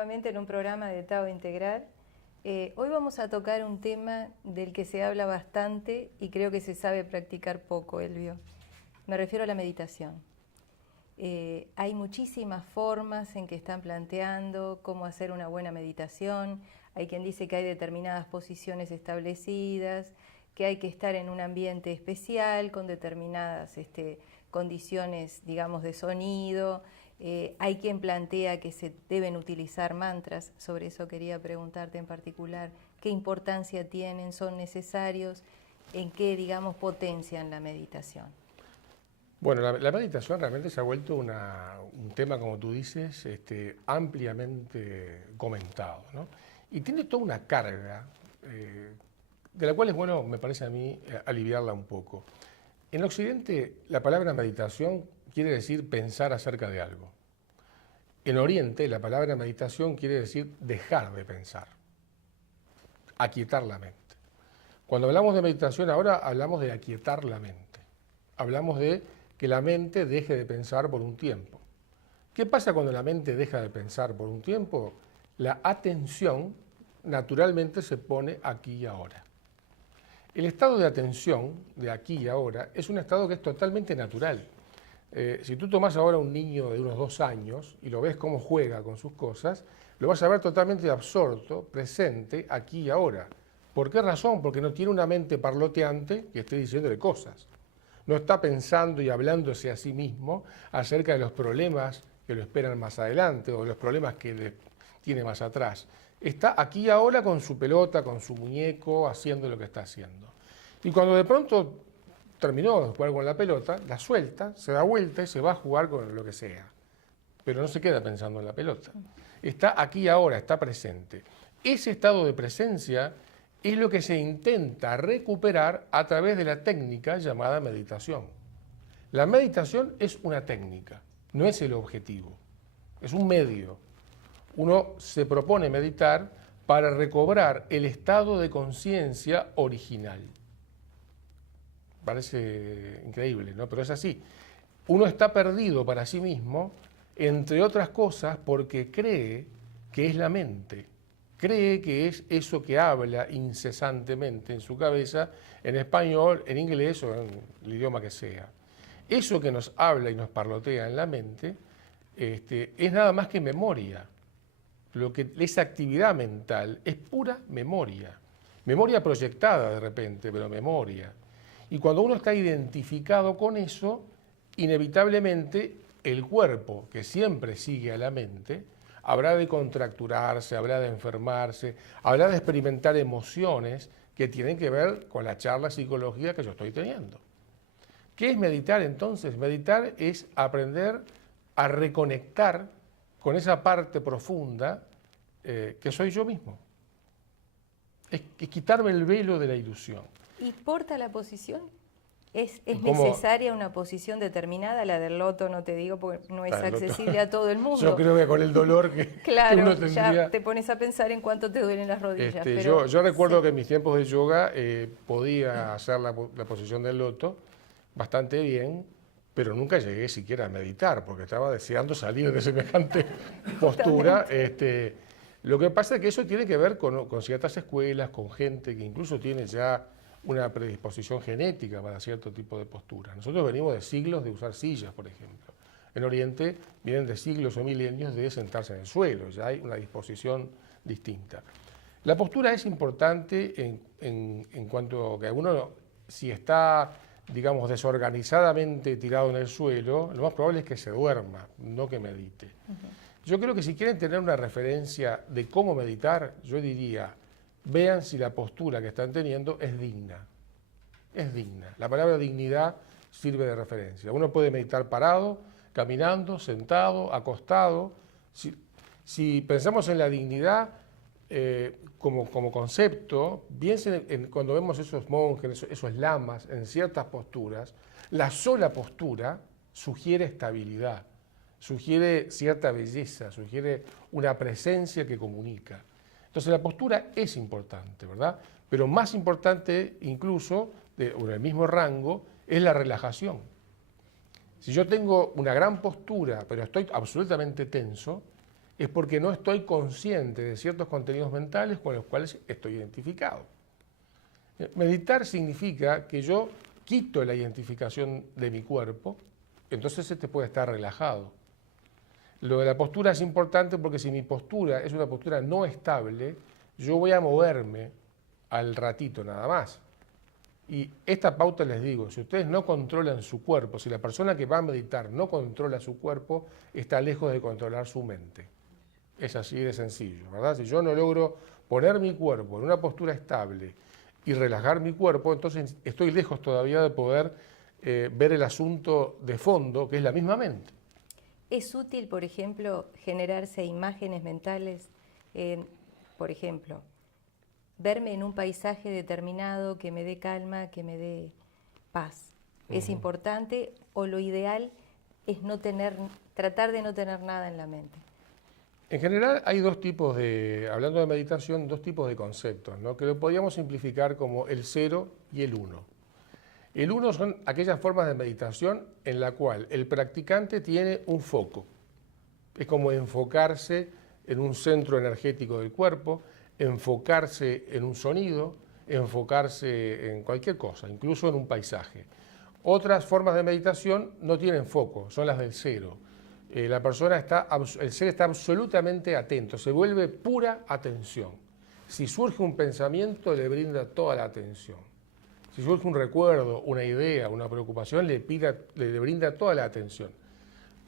nuevamente en un programa de Tao Integral. Hoy vamos a tocar un tema del que se habla bastante y creo que se sabe practicar poco, Elvio. Me refiero a la meditación. Hay muchísimas formas en que están planteando cómo hacer una buena meditación. Hay quien dice que hay determinadas posiciones establecidas, que hay que estar en un ambiente especial con determinadas condiciones, digamos, de sonido. Hay quien plantea que se deben utilizar mantras. Sobre eso quería preguntarte en particular, ¿qué importancia tienen? ¿Son necesarios? ¿En qué, digamos, potencian la meditación? Bueno, la meditación realmente se ha vuelto un tema, como tú dices, ampliamente comentado, ¿no? Y tiene toda una carga, de la cual es bueno, me parece a mí, aliviarla un poco. En Occidente, la palabra meditación quiere decir pensar acerca de algo. En Oriente, la palabra meditación quiere decir dejar de pensar, aquietar la mente. Cuando hablamos de meditación ahora, hablamos de aquietar la mente. Hablamos de que la mente deje de pensar por un tiempo. ¿Qué pasa cuando la mente deja de pensar por un tiempo? La atención naturalmente se pone aquí y ahora. El estado de atención de aquí y ahora es un estado que es totalmente natural. Si tú tomas ahora a un niño de unos 2 años y lo ves cómo juega con sus cosas, lo vas a ver totalmente absorto, presente, aquí y ahora. ¿Por qué razón? Porque no tiene una mente parloteante que esté diciéndole cosas. No está pensando y hablándose a sí mismo acerca de los problemas que lo esperan más adelante o de los problemas que tiene más atrás. Está aquí y ahora con su pelota, con su muñeco, haciendo lo que está haciendo. Y cuando de pronto terminó de jugar con la pelota, la suelta, se da vuelta y se va a jugar con lo que sea. Pero no se queda pensando en la pelota. Está aquí y ahora, está presente. Ese estado de presencia es lo que se intenta recuperar a través de la técnica llamada meditación. La meditación es una técnica, no es el objetivo, es un medio. Uno se propone meditar para recobrar el estado de conciencia original. Parece increíble, ¿no? Pero es así. Uno está perdido para sí mismo, entre otras cosas, porque cree que es la mente. Cree que es eso que habla incesantemente en su cabeza, en español, en inglés o en el idioma que sea. Eso que nos habla y nos parlotea en la mente es nada más que memoria. Lo que esa actividad mental es pura memoria. Memoria proyectada de repente, pero memoria. Y cuando uno está identificado con eso, inevitablemente el cuerpo, que siempre sigue a la mente, habrá de contracturarse, habrá de enfermarse, habrá de experimentar emociones que tienen que ver con la charla psicológica que yo estoy teniendo. ¿Qué es meditar entonces? Meditar es aprender a reconectar con esa parte profunda que soy yo mismo. Es quitarme el velo de la ilusión. ¿Importa la posición? ¿Es necesaria una posición determinada? La del loto, no te digo, porque no es accesible a todo el mundo. Yo creo que con el dolor claro, que uno tendría... ya te pones a pensar en cuánto te duelen las rodillas. Pero, yo recuerdo que en mis tiempos de yoga podía hacer la posición del loto bastante bien, pero nunca llegué siquiera a meditar, porque estaba deseando salir de semejante postura. Lo que pasa es que eso tiene que ver con ciertas escuelas, con gente que incluso tiene ya una predisposición genética para cierto tipo de postura. Nosotros venimos de siglos de usar sillas, por ejemplo. En Oriente vienen de siglos o milenios de sentarse en el suelo, ya hay una disposición distinta. La postura es importante en cuanto a que uno, si está, digamos, desorganizadamente tirado en el suelo, lo más probable es que se duerma, no que medite. Yo creo que si quieren tener una referencia de cómo meditar, yo diría, vean si la postura que están teniendo es digna. Es digna. La palabra dignidad sirve de referencia. Uno puede meditar parado, caminando, sentado, acostado. Si pensamos en la dignidad como concepto, piensen cuando vemos esos monjes, esos lamas en ciertas posturas, la sola postura sugiere estabilidad, sugiere cierta belleza, sugiere una presencia que comunica. Entonces la postura es importante, ¿verdad? Pero más importante incluso, en el mismo rango, es la relajación. Si yo tengo una gran postura, pero estoy absolutamente tenso, es porque no estoy consciente de ciertos contenidos mentales con los cuales estoy identificado. Meditar significa que yo quito la identificación de mi cuerpo, entonces este puede estar relajado. Lo de la postura es importante porque si mi postura es una postura no estable, yo voy a moverme al ratito nada más. Y esta pauta les digo, si ustedes no controlan su cuerpo, si la persona que va a meditar no controla su cuerpo, está lejos de controlar su mente. Es así de sencillo, ¿verdad? Si yo no logro poner mi cuerpo en una postura estable y relajar mi cuerpo, entonces estoy lejos todavía de poder ver el asunto de fondo, que es la misma mente. ¿Es útil, por ejemplo, generarse imágenes mentales? Por ejemplo, verme en un paisaje determinado que me dé calma, que me dé paz. ¿Es importante o lo ideal es tratar de no tener nada en la mente? En general hay hablando de meditación, dos tipos de conceptos, ¿no? Que lo podríamos simplificar como el 0 y el 1. El 1 son aquellas formas de meditación en la cual el practicante tiene un foco. Es como enfocarse en un centro energético del cuerpo, enfocarse en un sonido, enfocarse en cualquier cosa, incluso en un paisaje. Otras formas de meditación no tienen foco, son las del 0. El ser está absolutamente atento, se vuelve pura atención. Si surge un pensamiento, le brinda toda la atención. Si surge un recuerdo, una idea, una preocupación, le brinda toda la atención.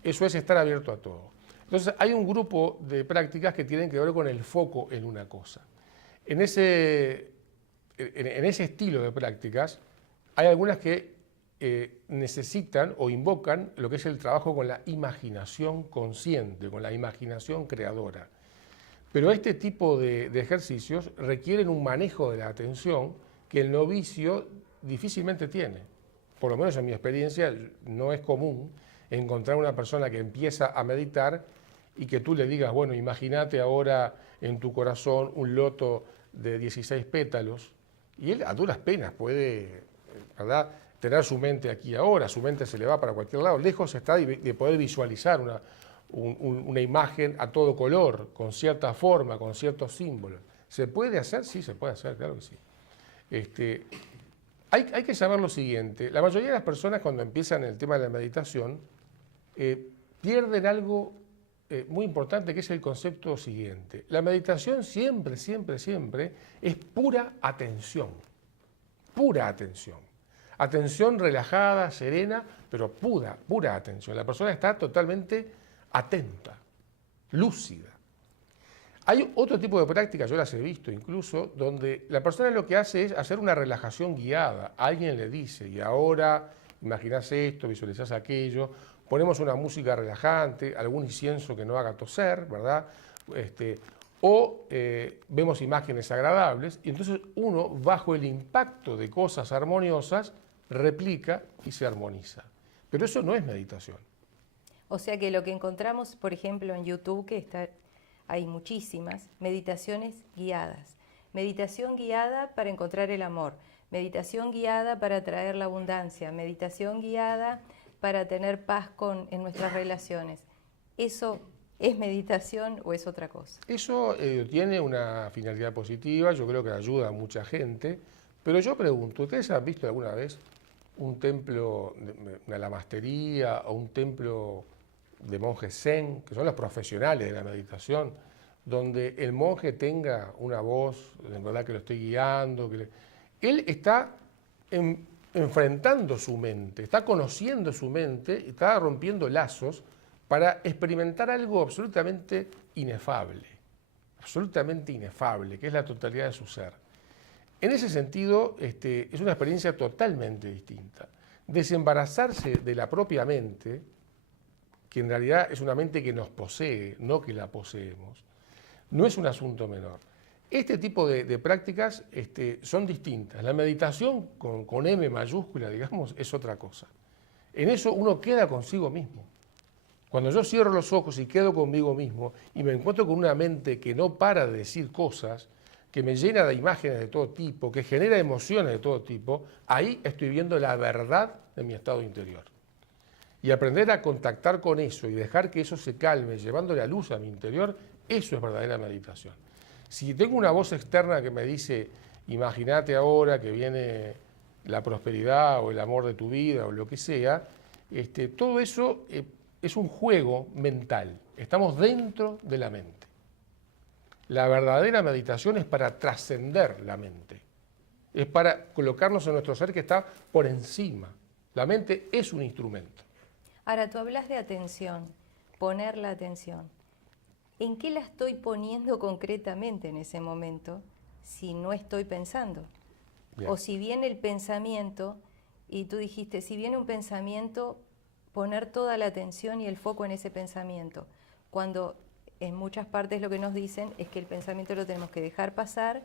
Eso es estar abierto a todo. Entonces, hay un grupo de prácticas que tienen que ver con el foco en una cosa. En ese estilo de prácticas, hay algunas que necesitan o invocan lo que es el trabajo con la imaginación consciente, con la imaginación creadora. Pero este tipo de ejercicios requieren un manejo de la atención que el novicio difícilmente tiene. Por lo menos en mi experiencia no es común encontrar una persona que empieza a meditar y que tú le digas, bueno, imagínate ahora en tu corazón un loto de 16 pétalos, y él a duras penas puede, ¿verdad?, tener su mente aquí ahora, su mente se le va para cualquier lado, lejos está de poder visualizar una imagen a todo color, con cierta forma, con ciertos símbolos. ¿Se puede hacer? Sí, se puede hacer, claro que sí. Hay que saber lo siguiente, la mayoría de las personas cuando empiezan el tema de la meditación pierden algo muy importante, que es el concepto siguiente. La meditación siempre, siempre, siempre es pura atención. Pura atención. Atención relajada, serena, pero pura atención. La persona está totalmente atenta, lúcida. Hay otro tipo de prácticas, yo las he visto incluso, donde la persona lo que hace es hacer una relajación guiada. Alguien le dice, y ahora imaginás esto, visualizás aquello, ponemos una música relajante, algún incienso que no haga toser, ¿verdad? Vemos imágenes agradables, y entonces uno, bajo el impacto de cosas armoniosas, replica y se armoniza. Pero eso no es meditación. O sea que lo que encontramos, por ejemplo, en YouTube, hay muchísimas meditaciones guiadas. Meditación guiada para encontrar el amor, meditación guiada para atraer la abundancia, meditación guiada para tener paz en nuestras relaciones. ¿Eso es meditación o es otra cosa? Eso tiene una finalidad positiva, yo creo que ayuda a mucha gente, pero yo pregunto, ¿ustedes han visto alguna vez un templo, una lamastería o un templo de monjes zen, que son los profesionales de la meditación, donde el monje tenga una voz, en verdad que lo esté guiando, él está enfrentando su mente, está conociendo su mente, está rompiendo lazos para experimentar algo absolutamente inefable, que es la totalidad de su ser. En ese sentido, es una experiencia totalmente distinta. Desembarazarse de la propia mente, que en realidad es una mente que nos posee, no que la poseemos, no es un asunto menor. Este tipo de prácticas son distintas. La meditación con M mayúscula, digamos, es otra cosa. En eso uno queda consigo mismo. Cuando yo cierro los ojos y quedo conmigo mismo y me encuentro con una mente que no para de decir cosas, que me llena de imágenes de todo tipo, que genera emociones de todo tipo, ahí estoy viendo la verdad de mi estado interior. Y aprender a contactar con eso y dejar que eso se calme, llevándole a luz a mi interior, eso es verdadera meditación. Si tengo una voz externa que me dice, imagínate ahora que viene la prosperidad o el amor de tu vida o lo que sea, todo eso es un juego mental. Estamos dentro de la mente. La verdadera meditación es para trascender la mente. Es para colocarnos en nuestro ser que está por encima. La mente es un instrumento. Ahora, tú hablas de atención, poner la atención. ¿En qué la estoy poniendo concretamente en ese momento si no estoy pensando? Bien. O si viene el pensamiento, y tú dijiste, si viene un pensamiento, poner toda la atención y el foco en ese pensamiento. Cuando en muchas partes lo que nos dicen es que el pensamiento lo tenemos que dejar pasar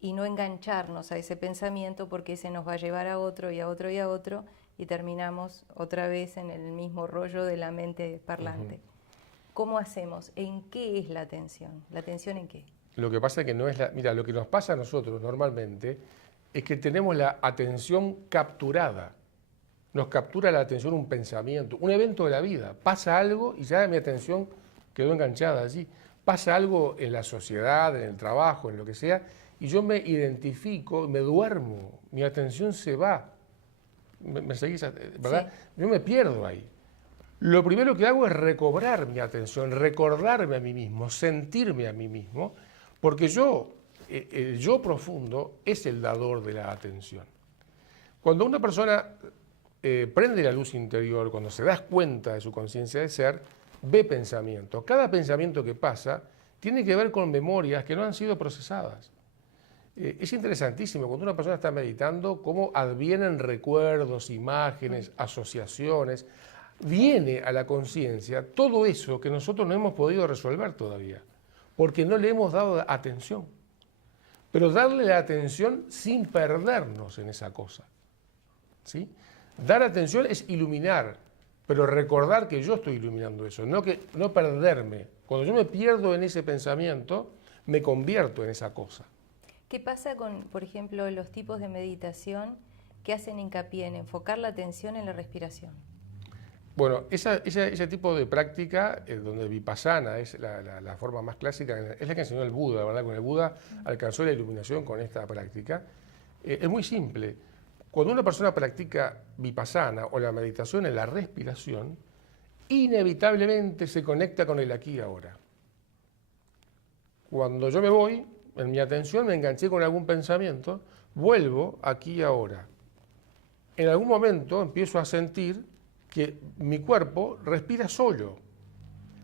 y no engancharnos a ese pensamiento porque ese nos va a llevar a otro y a otro y a otro y terminamos otra vez en el mismo rollo de la mente parlante. ¿Cómo hacemos? ¿En qué es la atención? ¿La atención en qué? Lo que pasa es que no es mira, lo que nos pasa a nosotros normalmente es que tenemos la atención capturada. Nos captura la atención un pensamiento, un evento de la vida. Pasa algo y ya mi atención quedó enganchada allí. Pasa algo en la sociedad, en el trabajo, en lo que sea, y yo me identifico, me duermo, mi atención se va. ¿Me seguís? ¿Verdad? Sí. Yo me pierdo ahí. Lo primero que hago es recobrar mi atención, recordarme a mí mismo, sentirme a mí mismo, porque el yo profundo es el dador de la atención. Cuando una persona prende la luz interior, cuando se da cuenta de su conciencia de ser, ve pensamiento. Cada pensamiento que pasa tiene que ver con memorias que no han sido procesadas. Es interesantísimo cuando una persona está meditando cómo advienen recuerdos, imágenes, asociaciones. Viene a la conciencia todo eso que nosotros no hemos podido resolver todavía, porque no le hemos dado atención. Pero darle la atención sin perdernos en esa cosa. ¿Sí? Dar atención es iluminar, pero recordar que yo estoy iluminando eso, no perderme. Cuando yo me pierdo en ese pensamiento, me convierto en esa cosa. ¿Qué pasa con, por ejemplo, los tipos de meditación que hacen hincapié en enfocar la atención en la respiración? Bueno, ese tipo de práctica, donde Vipassana es la forma más clásica, es la que enseñó el Buda, ¿verdad? Con el Buda alcanzó la iluminación con esta práctica. Es muy simple. Cuando una persona practica Vipassana o la meditación en la respiración, inevitablemente se conecta con el aquí y ahora. Cuando yo me voy, en mi atención me enganché con algún pensamiento, vuelvo aquí y ahora. En algún momento empiezo a sentir que mi cuerpo respira solo.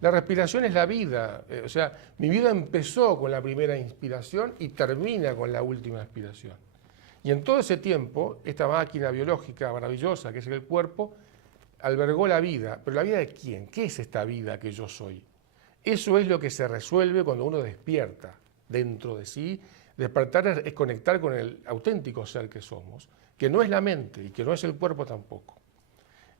La respiración es la vida, o sea, mi vida empezó con la primera inspiración y termina con la última expiración. Y en todo ese tiempo, esta máquina biológica maravillosa que es el cuerpo, albergó la vida. ¿Pero la vida de quién? ¿Qué es esta vida que yo soy? Eso es lo que se resuelve cuando uno despierta dentro de sí. Despertar es conectar con el auténtico ser que somos, que no es la mente y que no es el cuerpo tampoco.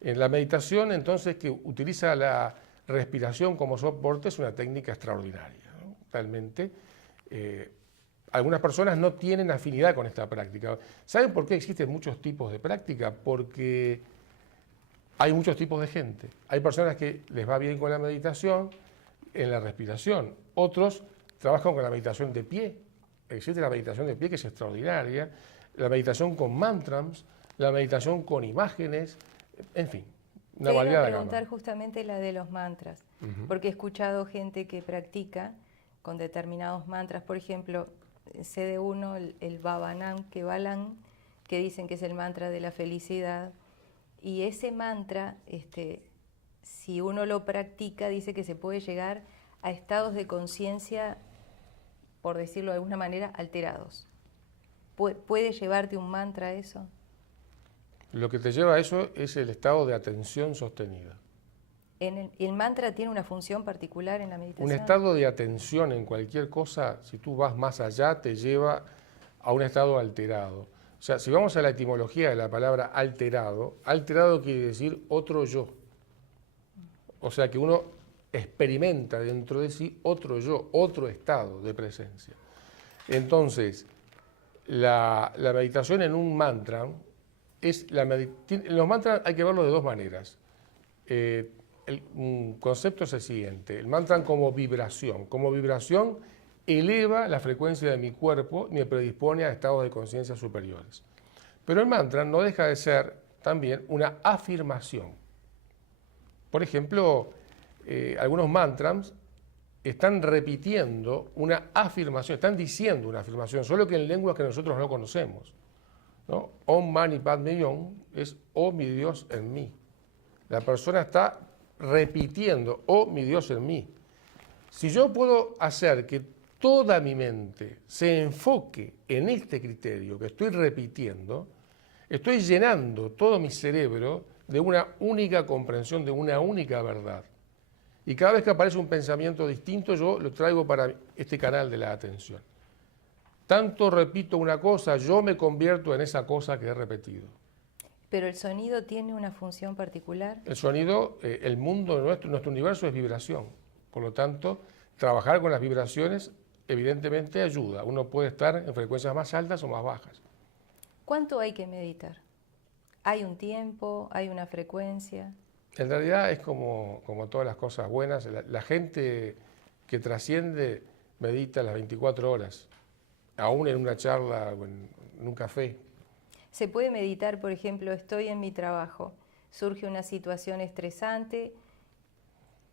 En la meditación, entonces, que utiliza la respiración como soporte, es una técnica extraordinaria, ¿no? Realmente, algunas personas no tienen afinidad con esta práctica. ¿Saben por qué existen muchos tipos de práctica? Porque hay muchos tipos de gente. Hay personas que les va bien con la meditación, en la respiración. Otros trabajan con la meditación de pie. Existe la meditación de pie, que es extraordinaria. La meditación con mantras, la meditación con imágenes, en fin, una variedad de gama. Te iba a preguntar justamente la de los mantras, porque he escuchado gente que practica con determinados mantras, por ejemplo, sé de uno, el Bhavanam Kevalam, que dicen que es el mantra de la felicidad, y ese mantra, si uno lo practica, dice que se puede llegar a estados de conciencia, por decirlo de alguna manera, alterados. ¿Puede llevarte un mantra a eso? Lo que te lleva a eso es el estado de atención sostenida. ¿El mantra tiene una función particular en la meditación? Un estado de atención en cualquier cosa, si tú vas más allá, te lleva a un estado alterado. O sea, si vamos a la etimología de la palabra alterado, alterado quiere decir otro yo. O sea, que uno experimenta dentro de sí otro yo, otro estado de presencia. Entonces, la meditación en un mantra, los mantras hay que verlos de dos maneras. Un concepto es el siguiente: el mantra como vibración. Como vibración eleva la frecuencia de mi cuerpo y me predispone a estados de conciencia superiores. Pero el mantra no deja de ser también una afirmación. Por ejemplo, algunos mantras están repitiendo una afirmación, están diciendo una afirmación, solo que en lenguas que nosotros no conocemos, ¿no? Om Mani Padme Hum es "Oh mi Dios en mí". La persona está repitiendo "Oh mi Dios en mí". Si yo puedo hacer que toda mi mente se enfoque en este criterio que estoy repitiendo, estoy llenando todo mi cerebro de una única comprensión, de una única verdad. Y cada vez que aparece un pensamiento distinto, yo lo traigo para este canal de la atención. Tanto repito una cosa, yo me convierto en esa cosa que he repetido. ¿Pero el sonido tiene una función particular? El sonido, el mundo nuestro universo es vibración. Por lo tanto, trabajar con las vibraciones evidentemente ayuda. Uno puede estar en frecuencias más altas o más bajas. ¿Cuánto hay que meditar? ¿Hay un tiempo? ¿Hay una frecuencia? En realidad es como todas las cosas buenas. La gente que trasciende medita las 24 horas, aún en una charla o en un café. ¿Se puede meditar, por ejemplo, estoy en mi trabajo, surge una situación estresante?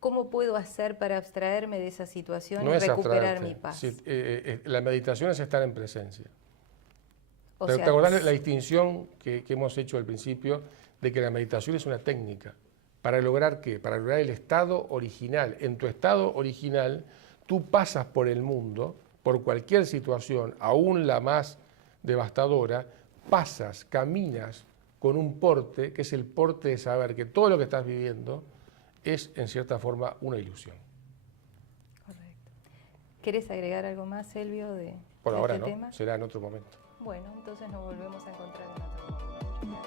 ¿Cómo puedo hacer para abstraerme de esa situación No y es recuperar abstraerte. mi paz? Sí, la meditación es estar en presencia. O Pero sea, ¿te acordás la distinción que hemos hecho al principio de que la meditación es una técnica? ¿Para lograr qué? Para lograr el estado original. En tu estado original, tú pasas por el mundo, por cualquier situación, aún la más devastadora, pasas, caminas con un porte, que es el porte de saber que todo lo que estás viviendo es, en cierta forma, una ilusión. correcto. ¿Querés agregar algo más, Selvio, de Por ahora este no, tema? será en otro momento. Bueno, entonces nos volvemos a encontrar en otro momento.